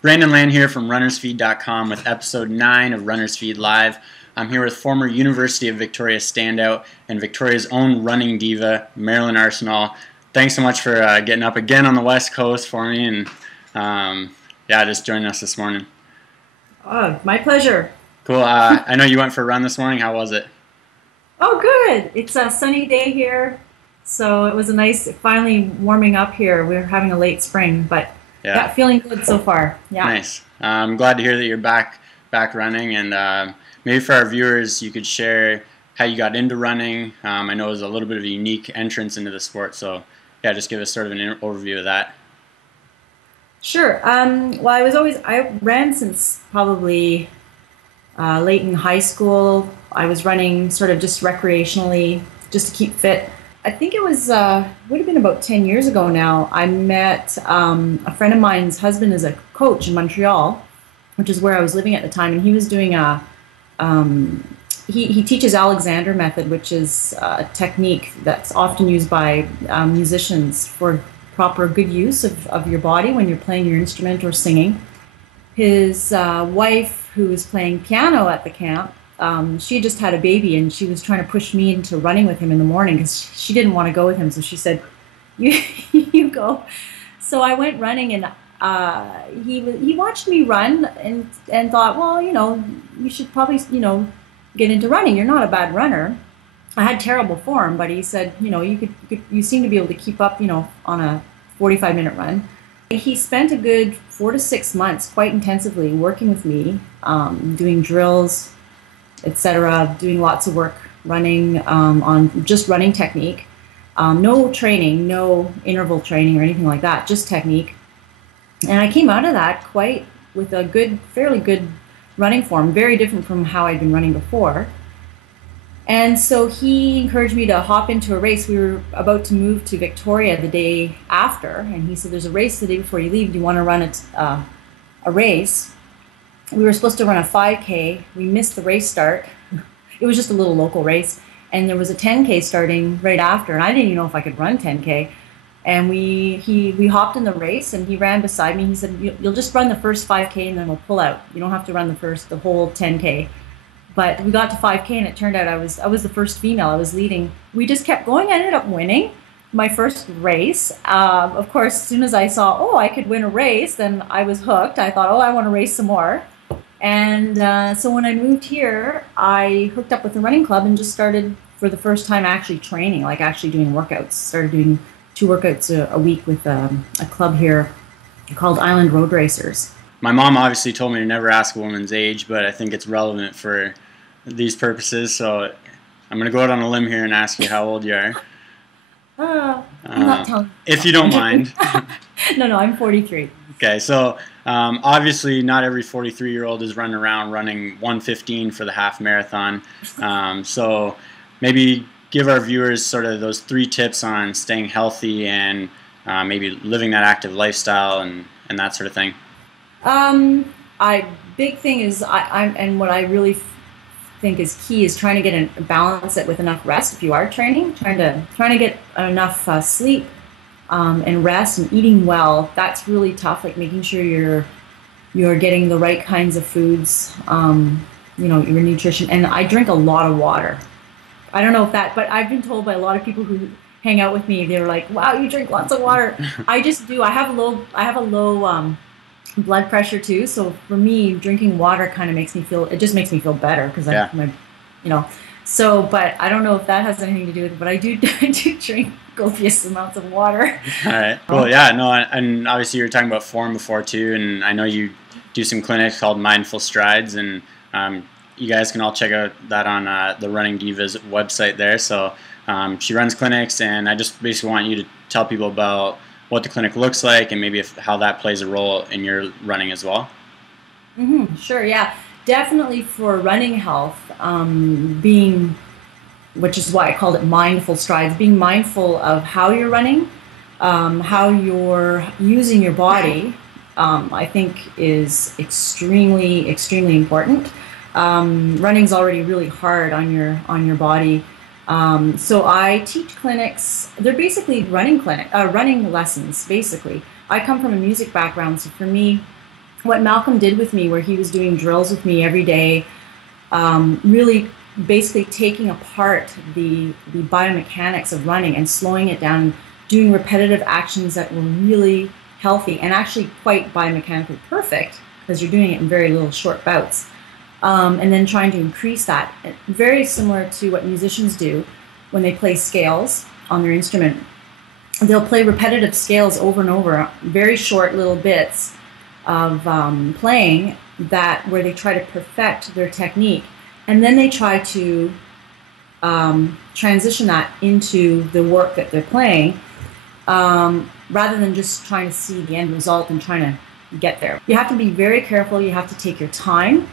Brandon Land here from runnersfeed.com with episode 9 of Runners Feed Live. I'm here with former University of Victoria standout and Victoria's own running diva, Marilyn Arsenault. Thanks so much for getting up again on the West Coast for me and just joining us this morning. Oh, my pleasure. Cool. I know you went for a run this morning. How was it? Oh, good. It's a sunny day here, so it was a nice, finally warming up here. We're having a late spring, but yeah, feeling good so far. Yeah. Nice. I'm glad to hear that you're back running, and maybe for our viewers, you could share how you got into running. I know it was a little bit of a unique entrance into the sport, so yeah, just give us sort of an overview of that. Sure. Well, I ran since probably late in high school. I was running sort of just recreationally, just to keep fit. I think it was, would have been about 10 years ago now. I met a friend of mine's husband is a coach in Montreal, which is where I was living at the time, and he was doing he teaches Alexander method, which is a technique that's often used by musicians for proper good use of your body when you're playing your instrument or singing. His wife, who was playing piano at the camp, she just had a baby, and she was trying to push me into running with him in the morning because she didn't want to go with him. So she said, "You go." So I went running, and he watched me run and thought, well, you should probably get into running. You're not a bad runner. I had terrible form, but he said, you seem to be able to keep up, on a 45-minute run. He spent a good 4 to 6 months quite intensively working with me, doing drills, etc., doing lots of work running on just running technique. No training, no interval training or anything like that, just technique. And I came out of that with a fairly good running form, very different from how I'd been running before. And so he encouraged me to hop into a race. We were about to move to Victoria the day after, and he said, there's a race the day before you leave. Do you want to run a race? We were supposed to run a 5K. We missed the race start. It was just a little local race. And there was a 10K starting right after, and I didn't even know if I could run 10K. And we hopped in the race, and he ran beside me. He said, you'll just run the first 5K, and then we'll pull out. You don't have to run the whole 10K. But we got to 5K, and it turned out I was the first female. I was leading. We just kept going. I ended up winning my first race. Of course, as soon as I saw, I could win a race, then I was hooked. I thought, I want to race some more. And so when I moved here, I hooked up with the running club and just started for the first time actually training, like actually doing workouts. Started doing 2 workouts a week with a club here called Island Road Racers. My mom obviously told me to never ask a woman's age, but I think it's relevant for these purposes, so I'm going to go out on a limb here and ask you how old you are. I'm not telling. If you don't mind. No, I'm 43. Okay, so obviously not every 43-year-old is running around running 1:15 for the half marathon. So maybe give our viewers sort of those 3 tips on staying healthy and maybe living that active lifestyle and that sort of thing. Big thing is and what I really think is key is trying to get a balance it with enough rest. If you are training, trying to get enough sleep and rest and eating well. That's really tough. Like making sure you're getting the right kinds of foods, your nutrition. And I drink a lot of water. I don't know if but I've been told by a lot of people who hang out with me, they're like, "Wow, you drink lots of water." I just do. I have a low blood pressure too, so for me drinking water kind of makes me feel better because so, but I don't know if that has anything to do with it, but I do drink copious amounts of water. All right. Well, yeah, no, and obviously you were talking about form before too, and I know you do some clinics called Mindful Strides, and you guys can all check out that on the Running Diva's website there. So she runs clinics, and I just basically want you to tell people about what the clinic looks like and maybe how that plays a role in your running as well. Sure, yeah. Definitely for running health, which is why I called it Mindful Strides, being mindful of how you're running, how you're using your body, I think is extremely, extremely important. Running's already really hard on your body. So I teach clinics. They're basically running lessons, basically. I come from a music background, so for me, what Malcolm did with me, where he was doing drills with me every day, really basically taking apart the biomechanics of running and slowing it down, doing repetitive actions that were really healthy and actually quite biomechanically perfect because you're doing it in very little short bouts. And then trying to increase that. Very similar to what musicians do when they play scales on their instrument. They'll play repetitive scales over and over, very short little bits of playing that where they try to perfect their technique. And then they try to transition that into the work that they're playing, rather than just trying to see the end result and trying to get there. You have to be very careful. You have to take your time.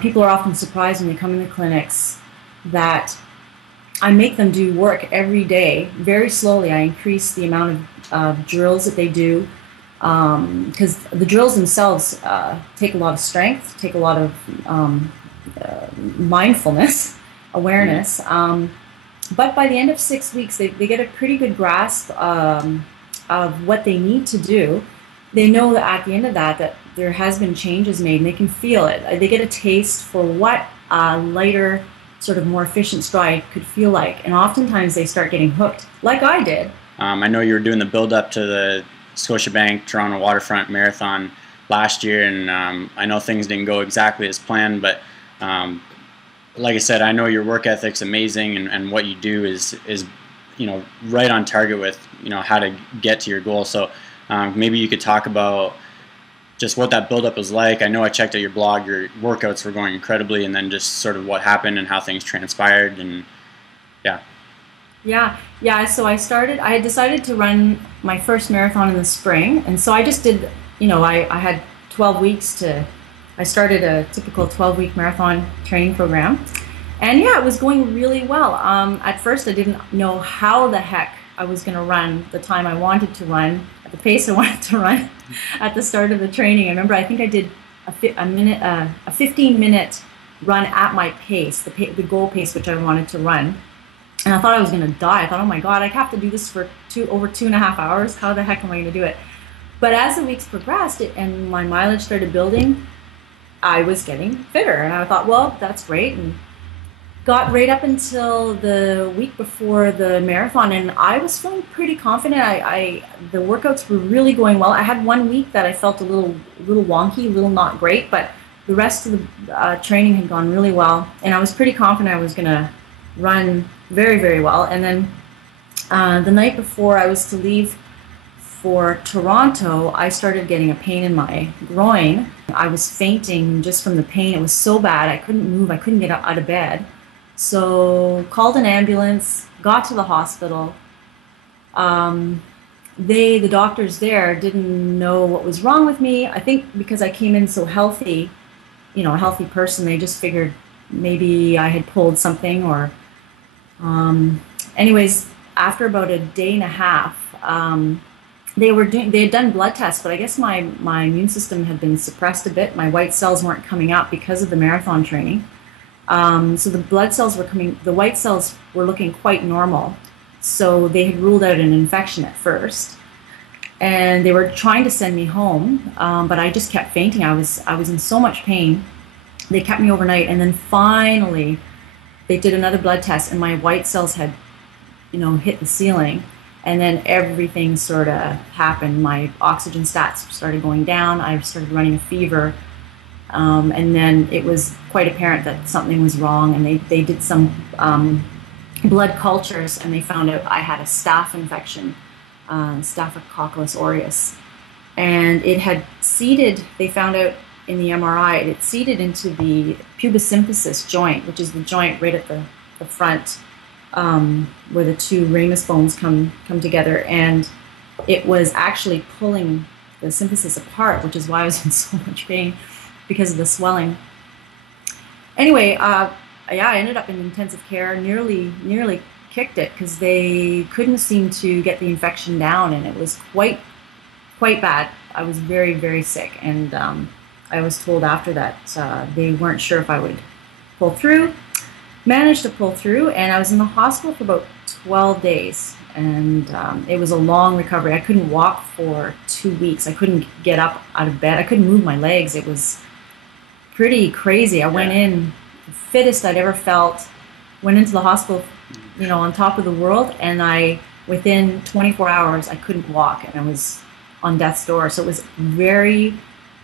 People are often surprised when they come in the clinics that I make them do work every day, very slowly. I increase the amount of drills that they do, because the drills themselves take a lot of strength, take a lot of mindfulness, awareness. But by the end of 6 weeks, they get a pretty good grasp of what they need to do. They know that at the end of that there has been changes made, and they can feel it. They get a taste for what a lighter, sort of more efficient stride could feel like. And oftentimes they start getting hooked, like I did. I know you were doing the build-up to the Scotiabank Toronto Waterfront Marathon last year, and I know things didn't go exactly as planned, but like I said, I know your work ethic's amazing, and what you do is right on target with how to get to your goal. So maybe you could talk about just what that build-up was like. I know I checked out your blog, your workouts were going incredibly, and then just sort of what happened and how things transpired, and yeah. Yeah, so I had decided to run my first marathon in the spring, and so I just did, I had 12 weeks I started a typical 12-week marathon training program, and yeah, it was going really well. At first I didn't know how the heck I was going to run the time I wanted to run, at the pace I wanted to run at the start of the training. I remember I think I did a 15-minute run at my pace, the goal pace which I wanted to run. And I thought I was going to die. I thought, oh my God, I have to do this for over 2.5 hours. How the heck am I going to do it? But as the weeks progressed and my mileage started building, I was getting fitter. And I thought, well, that's great. And got right up until the week before the marathon, and I was feeling pretty confident. The workouts were really going well. I had 1 week that I felt a little wonky, a little not great, but the rest of the training had gone really well, and I was pretty confident I was going to run very, very well. And then the night before I was to leave for Toronto, I started getting a pain in my groin. I was fainting just from the pain. It was so bad. I couldn't move. I couldn't get out of bed. So called an ambulance, got to the hospital. The doctors there didn't know what was wrong with me. I think because I came in so healthy, a healthy person, they just figured maybe I had pulled something or, anyways, after about a day and a half, they had done blood tests, but I guess my immune system had been suppressed a bit. My white cells weren't coming up because of the marathon training. So the the white cells were looking quite normal. So they had ruled out an infection at first, and they were trying to send me home, but I just kept fainting. I was in so much pain. They kept me overnight, and then finally they did another blood test, and my white cells had, hit the ceiling, and then everything sort of happened. My oxygen stats started going down. I started running a fever. And then it was quite apparent that something was wrong, and they did some blood cultures, and they found out I had a staph infection, Staphylococcus aureus, and it had seeded. They found out in the MRI it seeded into the pubis symphysis joint, which is the joint right at the front where the two ramus bones come together, and it was actually pulling the symphysis apart, which is why I was in so much pain, because of the swelling. Anyway, I ended up in intensive care, nearly kicked it, because they couldn't seem to get the infection down, and it was quite bad. I was very, very sick, and I was told after that they weren't sure if I would pull through. Managed to pull through, and I was in the hospital for about 12 days. and it was a long recovery. I couldn't walk for 2 weeks. I couldn't get up out of bed. I couldn't move my legs. It was pretty crazy. I went in, the fittest I'd ever felt, went into the hospital, on top of the world, and within 24 hours, I couldn't walk, and I was on death's door. So it was very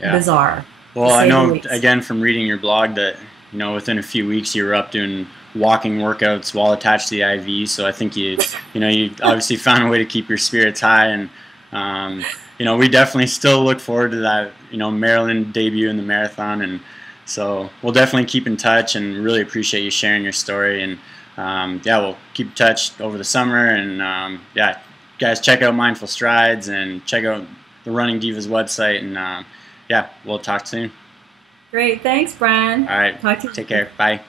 bizarre. Well, I know, again, from reading your blog that, within a few weeks you were up doing walking workouts while attached to the IV. So I think you obviously found a way to keep your spirits high, and we definitely still look forward to that, Marilyn debut in the marathon, and so we'll definitely keep in touch, and really appreciate you sharing your story. And we'll keep in touch over the summer, and guys, check out Mindful Strides and check out the Running Divas website, and we'll talk soon. Great, thanks, Brian. All right, talk to you. Take care. Bye.